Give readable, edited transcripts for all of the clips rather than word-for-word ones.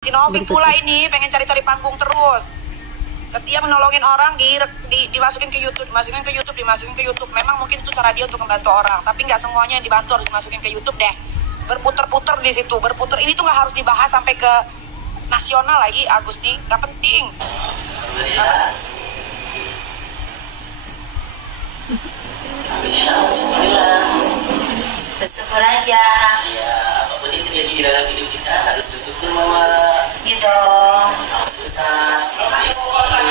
Si Novi pula ini pengen cari-cari panggung terus. Setiap menolongin orang dimasukin ke YouTube, dimasukin ke YouTube. Memang mungkin itu cara dia untuk membantu orang, tapi nggak semuanya yang dibantu harus dimasukin ke YouTube deh. Berputar-putar di situ, berputar. Ini tuh nggak harus dibahas sampai ke nasional lagi, Agusti. Nggak penting. Alhamdulillah. Bersyukur aja. Ya, apapun yang terjadi di dalam hidup kita harus bersyukur, Mama. Gitu. Mau susah, mau miskin.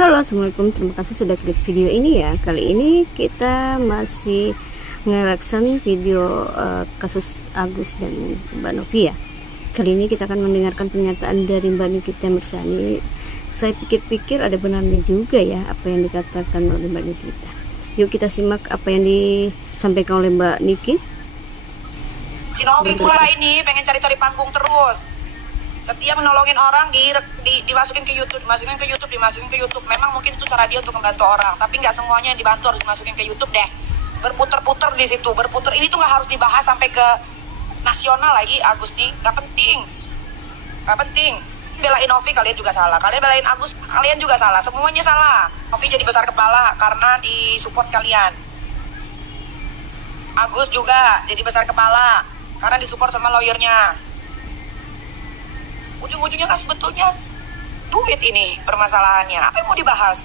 Halo, assalamualaikum. Terima kasih sudah klik video ini ya. Kali ini kita masih nge-reaction video kasus Agus dan Mbak Novi ya. Kali ini kita akan mendengarkan pernyataan dari Mbak Nikita Mirzani. Saya pikir-pikir ada benarnya juga ya apa yang dikatakan oleh Mbak Nikita. Yuk kita simak apa yang disampaikan oleh Mbak Niki. Si Novi pula ini pengen cari-cari panggung terus. Setiap menolongin orang dimasukin ke YouTube, dimasukin ke YouTube. Memang mungkin itu cara dia untuk membantu orang, tapi nggak semuanya yang dibantu harus dimasukin ke YouTube deh. Berputar-putar di situ, berputar. Ini tuh nggak harus dibahas sampai ke nasional lagi, Agusti. Nggak penting. Belain Novi kalian juga salah, kalian belain Agus kalian juga salah, semuanya salah. Novi jadi besar kepala karena disupport kalian. Agus juga jadi besar kepala karena disupport sama lawyernya. Ujung-ujungnya kan sebetulnya duit ini permasalahannya. Apa yang mau dibahas?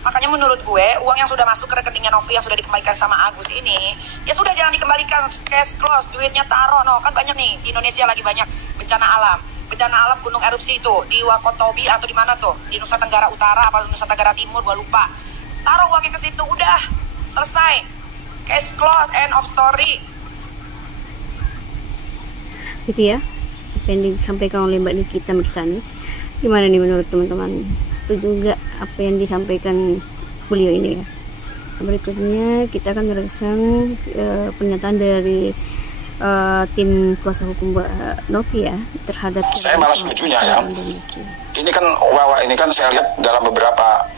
Makanya menurut gue, uang yang sudah masuk ke rekeningnya Novi yang sudah dikembalikan sama Agus ini, ya sudah jangan dikembalikan, cash close, duitnya taruh. No, kan banyak nih, di Indonesia lagi banyak bencana alam. Bencana alam gunung erupsi itu, di Wakatobi atau di mana tuh? Di Nusa Tenggara Utara apa Nusa Tenggara Timur, gue lupa. Taruh uangnya ke situ, udah, selesai. Cash close, end of story. Gitu ya, apa yang disampaikan oleh Mbak Nikita Mirzani. Gimana nih menurut teman-teman? Setuju nggak apa yang disampaikan beliau ini ya? Berikutnya kita akan mereaction pernyataan dari tim kuasa hukum Mbak Novi ya terhadap. Saya malah setujunya ya. Ini kan ini kan saya lihat dalam beberapa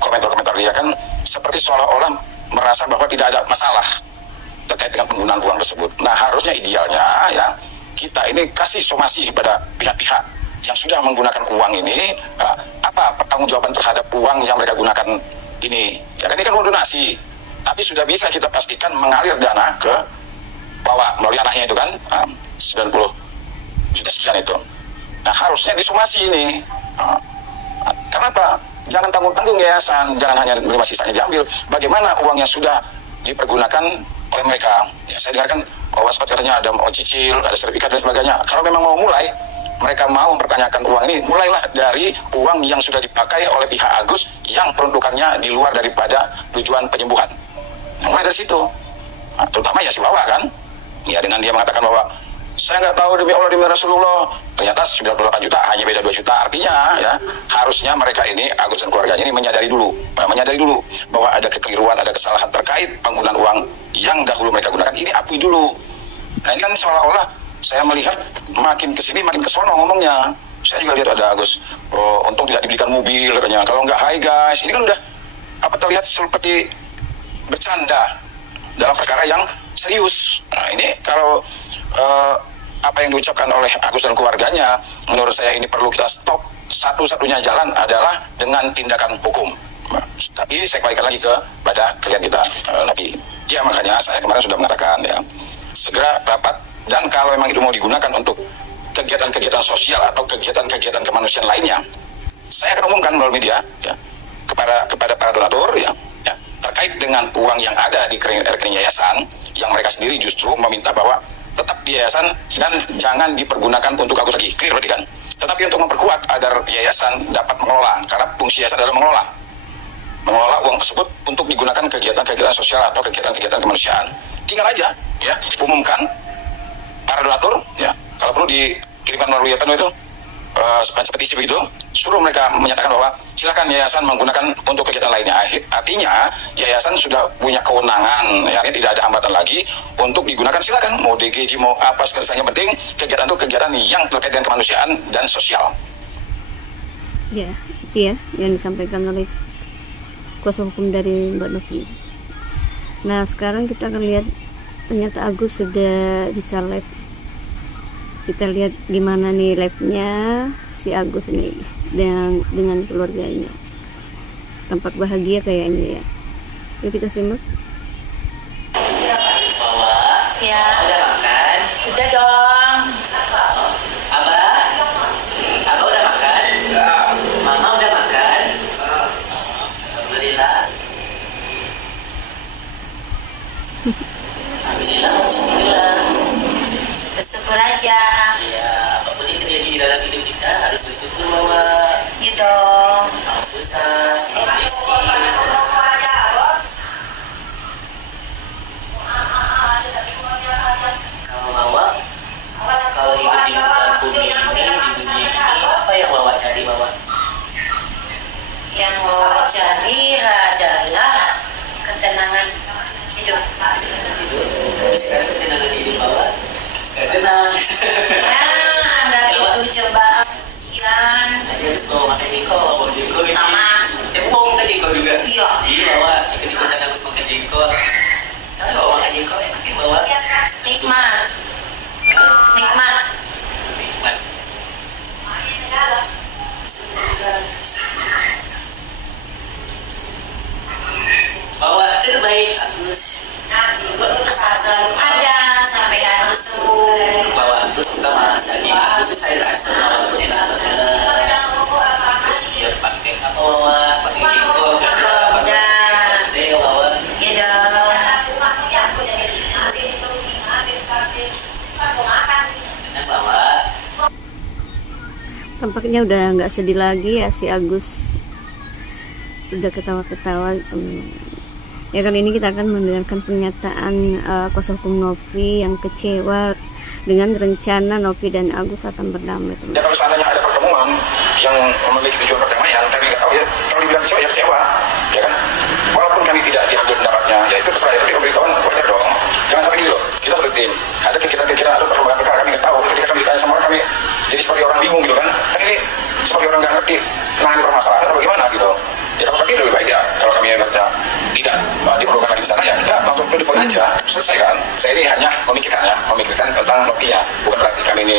komentar-komentar dia kan seperti seolah-olah merasa bahwa tidak ada masalah terkait dengan penggunaan uang tersebut. Nah, harusnya idealnya ya kita ini kasih somasi kepada pihak-pihak yang sudah menggunakan uang ini, apa pertanggungjawaban terhadap uang yang mereka gunakan ini. Ya kan ini kan uang donasi, tapi sudah bisa kita pastikan mengalir dana ke bawah melalui anaknya itu kan 90 juta sekian itu. Nah, harusnya disomasi ini. Kenapa? Jangan tanggung-tanggung yayasan, jangan hanya menerima sisanya diambil. Bagaimana uang yang sudah dipergunakan oleh mereka? Ya, saya dengarkan bahwa seperti katanya ada mau cicil, ada sertifikat dan sebagainya. Kalau memang mau mulai, mereka mau mempertanyakan uang ini, mulailah dari uang yang sudah dipakai oleh pihak Agus yang peruntukannya di luar daripada tujuan penyembuhan. Nah, mulai dari situ. Nah, terutama ya si Wawa kan, ya dengan dia mengatakan bahwa saya nggak tahu demi Allah demi Rasulullah, ternyata 98 juta hanya beda 2 juta. Artinya ya harusnya mereka ini Agus dan keluarganya ini menyadari dulu bahwa ada kekeliruan, ada kesalahan terkait penggunaan uang yang dahulu mereka gunakan. Ini akui dulu. Nah, ini kan seolah-olah saya melihat makin kesini makin kesono ngomongnya. Saya juga lihat ada Agus, untung tidak dibelikan mobil katanya. Kalau nggak, hai guys, ini kan udah terlihat seperti bercanda dalam perkara yang serius. Nah, ini kalau apa yang diucapkan oleh Agus dan keluarganya, menurut saya ini perlu kita stop. Satu-satunya jalan adalah dengan tindakan hukum. Nah, tapi saya kembalikan lagi kepada klien kita lagi. Ya, makanya saya kemarin sudah mengatakan ya, segera rapat. Dan kalau memang itu mau digunakan untuk kegiatan-kegiatan sosial atau kegiatan-kegiatan kemanusiaan lainnya, saya akan umumkan melalui media ya, kepada para donatur ya, terkait dengan uang yang ada di rekening yayasan yang mereka sendiri justru meminta bahwa tetap di yayasan dan jangan dipergunakan untuk Agus lagi. Clear berarti kan? Tetapi untuk memperkuat agar yayasan dapat mengelola, karena fungsi yayasan adalah mengelola uang tersebut untuk digunakan kegiatan-kegiatan sosial atau kegiatan-kegiatan kemanusiaan. Tinggal aja ya umumkan para donatur ya, kalau perlu dikirimkan melalui apa itu petisi begitu, suruh mereka menyatakan bahwa silakan yayasan menggunakan untuk kegiatan lainnya. Artinya yayasan sudah punya kewenangan ya, tidak ada hambatan lagi untuk digunakan. Silakan mau DGJ mau apa sekarang, penting kegiatan itu kegiatan yang terkait dengan kemanusiaan dan sosial. Ya, itu ya yang disampaikan oleh kuasa hukum dari Mbak Novi. Nah sekarang kita akan lihat ternyata Agus sudah bisa live. Kita lihat gimana nih live-nya si Agus nih dengan keluarganya. Tampak bahagia kayaknya ya. Yuk kita simak. Ya. Udah makan? Udah dong. Abah udah makan? Mama udah makan? Alhamdulillah. Alhamdulillah. Bersyukur aja. Ya, apapun yang terjadi di dalam hidup kita harus bersyukur bahwa Ya dong. mau susah, mau miskin. Kalau bawa, kalau hidup di muka bumi ini, di dunia ini, apa yang bawa cari bawa? Yang mau cari adalah ketenangan hidup. Hidup, tapi sekarang ketenangan hidup bawa gak tenang. Ya, anggap itu cobaan ujian. Tadi harus bawa makan jengkol, bawa jengkol ini. Sama. Mau makan jengkol juga? Iya. Iya bawa, ikut-ikutan harus makan jengkol. Kalau bawa makan jengkol, enak ya bawa. Nikmat. Nikmat. Nikmat. Bawa terbaik Agus. Selalu ada sampai harus sembuh. Bawa Agus suka masak. Agus tuh saya rasa bawa tuh enak banget. Biar pakai apa bawa? Pakai jengkol. Udah. Deh bawa. Ya dong. Enak bawa. Tampaknya udah nggak sedih lagi ya si Agus, udah ketawa-ketawa. Ya kali ini kita akan mendengarkan pernyataan kuasa hukum Novi yang kecewa dengan rencana Novi dan Agus akan berdamai. Ya kalau seandainya ada pertemuan yang memiliki tujuan perdamaian, kami nggak tahu ya. Kalau dibilang kecewa ya kecewa, ya kan. Walaupun kami tidak diambil pendapatnya, ya itu terserah. Tapi pemberitahuan wajar dong. Jangan sampai gitu loh. Kita seperti tim. Ada kegiatan-kegiatan, ada perkembangan perkara kami nggak tahu. Ketika kami ditanya sama orang, kami jadi seperti orang bingung gitu kan. Kan ini seperti orang nggak ngerti menangani permasalahan atau bagaimana gitu. Ya kalau kami lebih baik ya. Kalau kami hebatnya tidak diperlukan lagi di sana ya kita langsung ke depan aja, selesai kan. Saya ini hanya memikirkan tentang Novinya, bukan berarti kami ini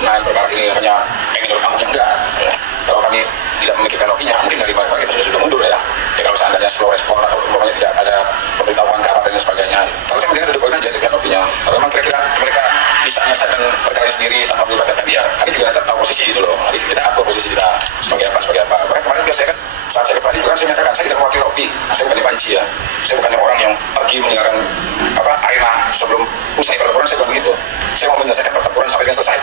menangani perkara ini hanya pengen dapat amputnya, enggak ya. Kalau kami tidak memikirkan Novinya, mungkin dari mereka kita sudah mundur ya. Ya kalau seandainya slow respon atau pokoknya tidak ada pemberitahuan kabar dan sebagainya, kalau saya melihat duduk aja dengan Novinya. Kalau memang kira-kira mereka bisa menyelesaikan perkara sendiri tanpa melibatkan dia, kami juga tidak tahu posisi gitu loh. Jadi kita atur posisi kita sebagai apa. Bahkan kemarin biasanya kan saat saya kembali juga kan saya menyatakan saya tidak mewakili Novi, saya bukan dipanci ya. Saya bukan orang yang pergi meninggalkan arena sebelum usai pertempuran, saya bukan begitu. Saya mau menyelesaikan pertempuran sampai dengan selesai,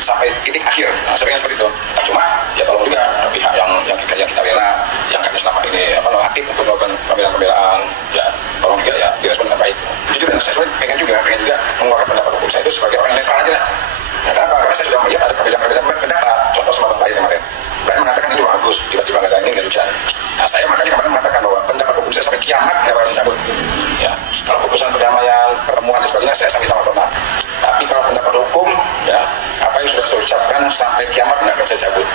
sampai titik akhir. Saya pengen seperti itu. Nah, cuma ya tolong juga pihak yang kita bela, yang kami selama ini aktif untuk melakukan pembelaan, ya tolong juga ya direspon dengan baik. Jujur ya, saya pengen juga mengeluarkan pendapat hukum saya itu sebagai orang yang netral aja lah. Ya, kenapa? Karena saya sudah melihat ada perbedaan pendapat. Contoh sama Bang kemarin, Brian mengatakan itu bagus, tiba-tiba nggak ada angin, nggak hujan. Nah, saya makanya kemarin mengatakan bahwa pendapat hukum saya sampai kiamat nggak bakal saya cabut. Ya, kalau putusan perdamaian, pertemuan dan sebagainya saya sampai sama Bapak. Tapi kalau pendapat hukum, ya apa yang sudah saya ucapkan sampai kiamat nggak akan saya cabut.